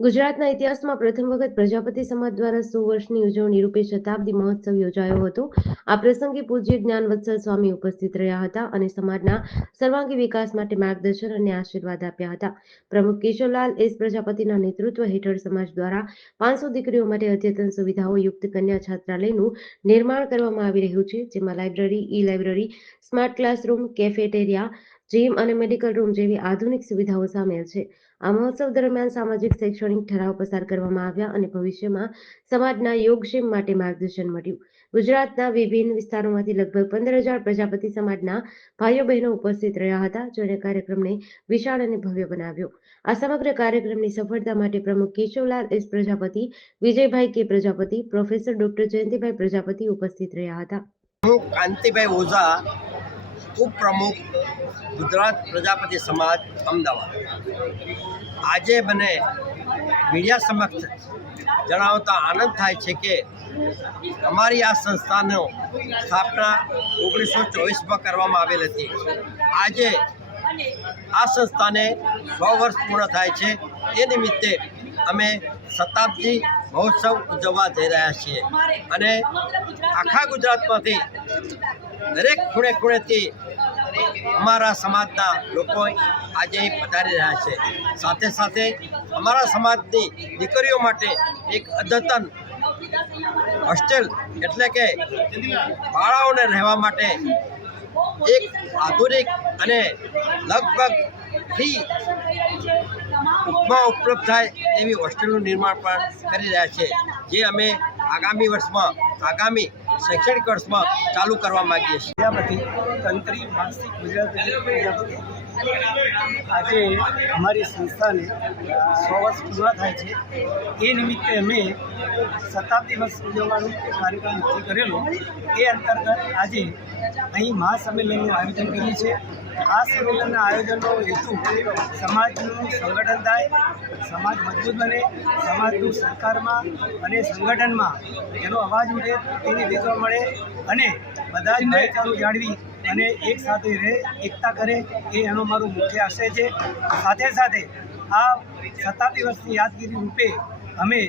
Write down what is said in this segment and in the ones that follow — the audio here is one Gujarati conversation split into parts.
ગુજરાતના ઇતિહાસમાં પ્રથમ વખત પ્રજાપતિ સમાજ દ્વારા સો વર્ષની ઉજવણી રૂપે શતાબ્દી મહોત્સવ યોજાયો હતો. આ પ્રસંગે પૂજ્ય જ્ઞાનવત્સલ સ્વામી ઉપસ્થિત રહ્યા હતા અને સમાજના સર્વાંગી વિકાસ માટે માર્ગદર્શન અને આશીર્વાદ આપ્યા હતા. પ્રમુખ કેશવલાલ એસ પ્રજાપતિના નેતૃત્વ હેઠળ સમાજ દ્વારા પાંચસો દીકરીઓ માટે અદ્યતન સુવિધાઓ યુક્ત કન્યા છાત્રાલયનું નિર્માણ કરવામાં આવી રહ્યું છે, જેમાં library e library smart classroom, cafeteria gym અને મેડિકલ રૂમ જેવી આધુનિક સુવિધાઓ સામેલ છે. આ મહોત્સવ દરમિયાન સામાજિક, શૈક્ષણિક ઠરાવ પસાર કરવામાં આવ્યા અને ભવિષ્યમાં સમાજના યોગક્ષેમ માટે માર્ગદર્શન મળ્યું. ગુજરાતના વિભિન્ન વિસ્તારોમાંથી લગભગ પંદર હજાર પ્રજાપતિ સમાજના ભાઈઓ બહેનો ઉપસ્થિત રહ્યા હતા, જેણે કાર્યક્રમને વિશાળ અને ભવ્ય બનાવ્યો. આ સમગ્ર કાર્યક્રમની સફળતા માટે પ્રમુખ Keshavlal S Prajapati, Vijaybhai K Prajapati, professor doctor Jayantibhai Prajapati ઉપસ્થિત રહ્યા હતા. હું કાંતિભાઈ ઓઝા ઉપપ્રમુખ ગુજરાત પ્રજાપતિ સમાજ અમદાવાદ. આજે મને મીડિયા સમક્ષ જણાવતા આનંદ થાય છે કે અમારી આ સંસ્થાનો સ્થાપના ઓગણીસો ચોવીસમાં કરવામાં આવેલ હતી. આજે આ સંસ્થાને સો વર્ષ પૂર્ણ થાય છે. તે નિમિત્તે અમે શતાબ્દી મહોત્સવ ઉજવવા જઈ રહ્યા છીએ. અને આખા ગુજરાતમાંથી દરેક ખૂણે ખૂણેથી અમારા સમાજના લોકો આજે પધારી રહ્યા છે. સાથે સાથે અમારા સમાજની દીકરીઓ માટે એક અદ્યતન હોસ્ટેલ એટલે કે બાળાઓને રહેવા માટે એક આધુનિક અને લગભગ ફ્રી માં ઉપલબ્ધ થાય એવી હોસ્ટેલનું નિર્માણ પણ કરી રહ્યા છે. જે અમે આગામી વર્ષમાં, આગામી શૈક્ષણિક વર્ષમાં ચાલુ કરવા માગીએ છીએ. વિદ્યાપતિ તંત્રી, માનસિક ગુજરાતી આજે અમારી સંસ્થાને સો વર્ષ પૂર્ણ થાય છે. એ નિમિત્તે અમે શતાબ્દી વર્ષ ઉજવવાનો કાર્યક્રમ નક્કી કરેલો. એ અંતર્ગત આજે અહીં મહાસંમેલનનું આયોજન કર્યું છે. આ સંમેલનના આયોજનનો હેતુ સમાજનું સંગઠન થાય સમાજ મજબૂત બને સમાજનું સરકારમાં અને સંગઠનમાં એનો અવાજ ઉઠે તેની દેખવા મળે અને બધા જ ભાઈચારો જાળવી અને એક સાથે રહે એકતા કરે એ એનો મારો મુખ્ય આશય છે. સાથે સાથે આ શતાબ્દી વર્ષની યાદગીરી રૂપે અમે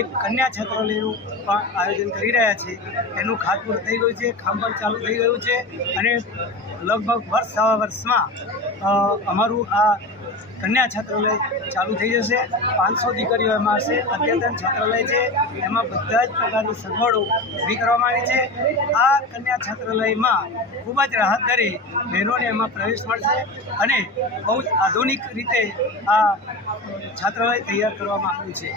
એક કન્યા છાત્રાલયનું પણ આયોજન કરી રહ્યા છીએ. એનું ખાતમુહૂર્ત થઈ ગયું છે કામ ચાલુ થઈ ગયું છે અને લગભગ વર્ષ સવા વર્ષમાં અમારું આ કન્યા છાત્રાલય ચાલુ થઈ જશે. પાંચસો દીકરીઓ એમાં હશે. અદ્યતન છાત્રાલય છે. એમાં બધા જ પ્રકારની સગવડો ઊભી કરવામાં આવી છે. આ કન્યા છાત્રાલયમાં ખૂબ જ રાહત દરે બહેનોને એમાં પ્રવેશ મળશે અને બહુ જ આધુનિક રીતે આ છાત્રાલય તૈયાર કરવામાં આવ્યું છે.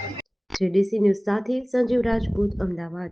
જેડીસી ન્યૂઝ સાથે સંજીવ રાજપૂત, અમદાવાદ.